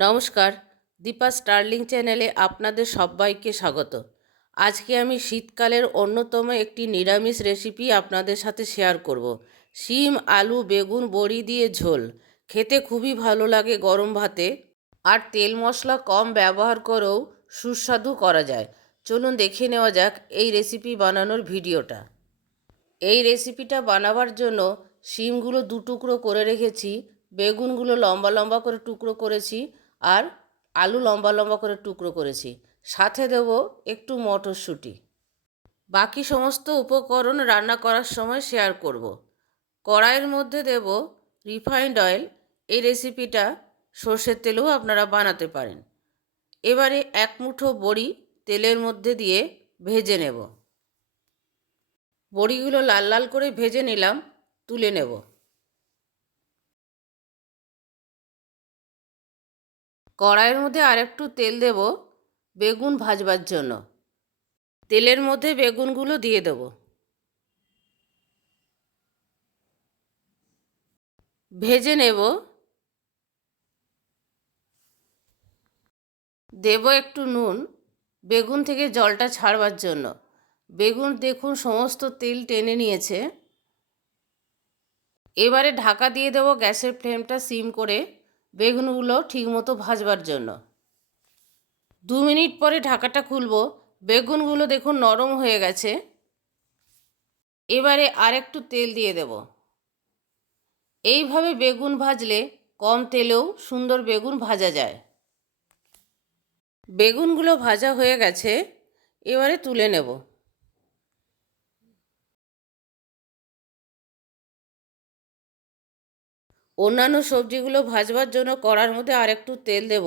নমস্কার, দীপা স্টার্লিং চ্যানেলে আপনাদের সবাইকে স্বাগত। আজকে আমি শীতকালের অন্যতম একটি নিরামিষ রেসিপি আপনাদের সাথে শেয়ার করব। শিম, আলু, বেগুন, বড়ি দিয়ে ঝোল। খেতে খুবই ভালো লাগে গরম ভাতে। আর তেল মশলা কম ব্যবহার করেও সুস্বাদু করা যায়। চলুন দেখে নেওয়া যাক এই রেসিপি বানানোর ভিডিওটা। এই রেসিপিটা বানাবার জন্য শিমগুলো দু টুকরো করে রেখেছি, বেগুনগুলো লম্বা লম্বা করে টুকরো করেছি আর আলু লম্বা লম্বা করে টুকরো করেছি। সাথে দেব একটু মটরশুঁটি। বাকি সমস্ত উপকরণ রান্না করার সময় শেয়ার করব। কড়াইয়ের মধ্যে দেব রিফাইন্ড অয়েল এই রেসিপিটা সর্ষের তেলেও আপনারা বানাতে পারেন। এবারে এক মুঠো বড়ি তেলের মধ্যে দিয়ে ভেজে নেব। বড়িগুলো লাল লাল করে ভেজে নিলাম, তুলে নেব। কড়াইয়ের মধ্যে আর একটু তেল দেব বেগুন ভাজবার জন্য। তেলের মধ্যে বেগুনগুলো দিয়ে দেব। ভেজে নেব। দেব একটু নুন, বেগুন থেকে জলটা ছাড়বার জন্য। বেগুন দেখুন সমস্ত তেল টেনে নিয়েছে। এবারে ঢাকা দিয়ে দেবো গ্যাসের ফ্লেমটা সিম করে। বেগুনগুলো ঠিকমতো ভাজবার জন্য। দু মিনিট পরে ঢাকাটা খুলবো। বেগুনগুলো দেখুন নরম হয়ে গেছে। এবারে আরেকটু তেল দিয়ে দেব। এইভাবে বেগুন ভাজলে কম তেলেও সুন্দর বেগুন ভাজা যায়। বেগুনগুলো ভাজা হয়ে গেছে। এবারে তুলে নেব। অন্যান্য সবজিগুলো ভাজবার জন্য কড়ার মধ্যে আর একটু তেল দেব।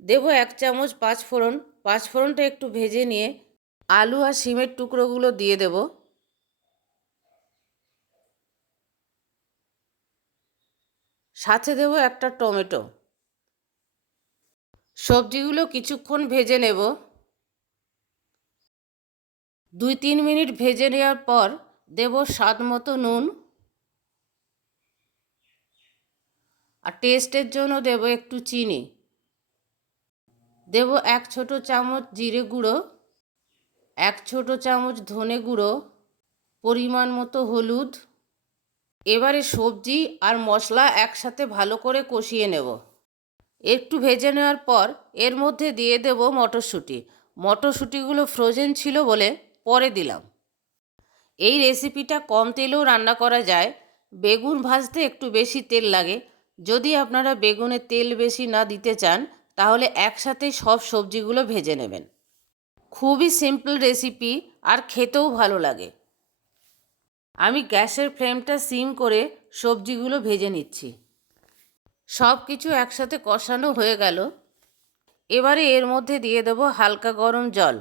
দেব এক চামচ পাঁচ ফোড়ন পাঁচ ফোড়নটা একটু ভেজে নিয়ে আলু আর শিমের টুকরোগুলো দিয়ে দেব। সাথে দেব একটা টমেটো। সবজিগুলো কিছুক্ষণ ভেজে নেব। দুই তিন মিনিট ভেজে নেওয়ার পর দেব স্বাদ মতো নুন। আর টেস্টের জন্য দেব একটু চিনি। দেব এক ছোট চামচ জিরে গুঁড়ো, এক ছোট চামচ ধনে গুঁড়ো, পরিমাণ মতো হলুদ। এবারে সবজি আর মশলা একসাথে ভালো করে কষিয়ে নেব। একটু ভেজে নেওয়ার পর এর মধ্যে দিয়ে দেব মটরশুঁটি। মটরশুঁটিগুলো ফ্রোজেন ছিল বলে পরে দিলাম। এই রেসিপিটা কম তেলেও রান্না করা যায়। বেগুন ভাজতে একটু বেশি তেল লাগে। যদি আপনারা বেগুনে তেল বেশি না দিতে চান, তাহলে একসাথে সব সবজিগুলো ভেজে নেবেন। খুবই সিম্পল রেসিপি আর খেতেও ভালো লাগে। আমি গ্যাসের ফ্লেমটা সিম করে সবজিগুলো ভেজে নিচ্ছি। সব কিছু একসাথে কষানো হয়ে গেল। এবারে এর মধ্যে দিয়ে দেবো হালকা গরম জল।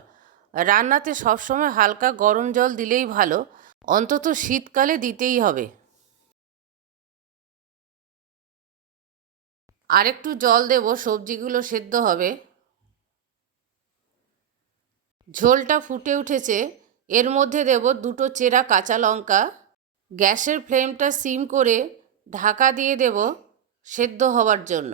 রান্নাতে সবসময় হালকা গরম জল দিলেই ভালো, অন্তত শীতকালে দিতেই হবে। আরেকটু জল দেব, সবজিগুলো সেদ্ধ হবে। ঝোলটা ফুটে উঠেছে। এর মধ্যে দেব দুটো চেরা কাঁচা লঙ্কা। গ্যাসের ফ্লেমটা সিম করে ঢাকা দিয়ে দেব সেদ্ধ হওয়ার জন্য।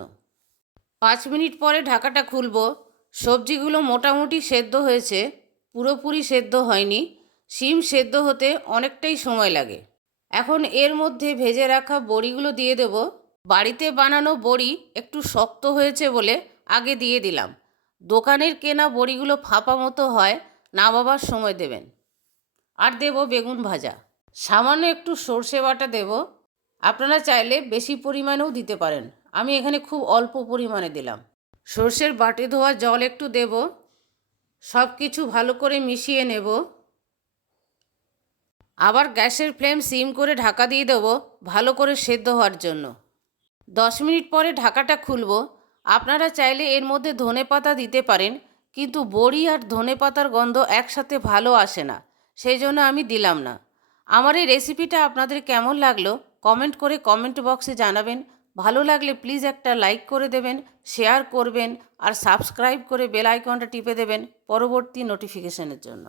পাঁচ মিনিট পরে ঢাকাটা খুলব। সবজিগুলো মোটামুটি সেদ্ধ হয়েছে। পুরোপুরি সেদ্ধ হয়নি। শিম সেদ্ধ হতে অনেকটাই সময় লাগে। এখন এর মধ্যে ভেজে রাখা বড়িগুলো দিয়ে দেব। বাড়িতে বানানো বড়ি একটু শক্ত হয়েছে বলে আগে দিয়ে দিলাম। দোকানের কেনা বড়িগুলো ফাঁপা মতো হয় নামাবার সময় দেবেন। আর দেব বেগুন ভাজা। সামান্য একটু সর্ষে বাটা দেব। আপনারা চাইলে বেশি পরিমাণেও দিতে পারেন। আমি এখানে খুব অল্প পরিমাণে দিলাম। সর্ষের বাটি ধোয়া জল একটু দেব। সব কিছু ভালো করে মিশিয়ে নেব। আবার গ্যাসের ফ্লেম সিম করে ঢাকা দিয়ে দেবো, ভালো করে সেদ্ধ হওয়ার জন্য। দশ মিনিট পরে ঢাকাটা খুলব। আপনারা চাইলে এর মধ্যে ধনে পাতা দিতে পারেন, কিন্তু বড়ি আর ধনে পাতার গন্ধ একসাথে ভালো আসে না, সেই জন্য আমি দিলাম না। আমার এই রেসিপিটা আপনাদের কেমন লাগল কমেন্ট করে কমেন্ট বক্সে জানাবেন। ভালো লাগলে প্লিজ একটা লাইক করে দেবেন, শেয়ার করবেন আর সাবস্ক্রাইব করে বেল আইকনটা টিপে দেবেন পরবর্তী নোটিফিকেশনের জন্য।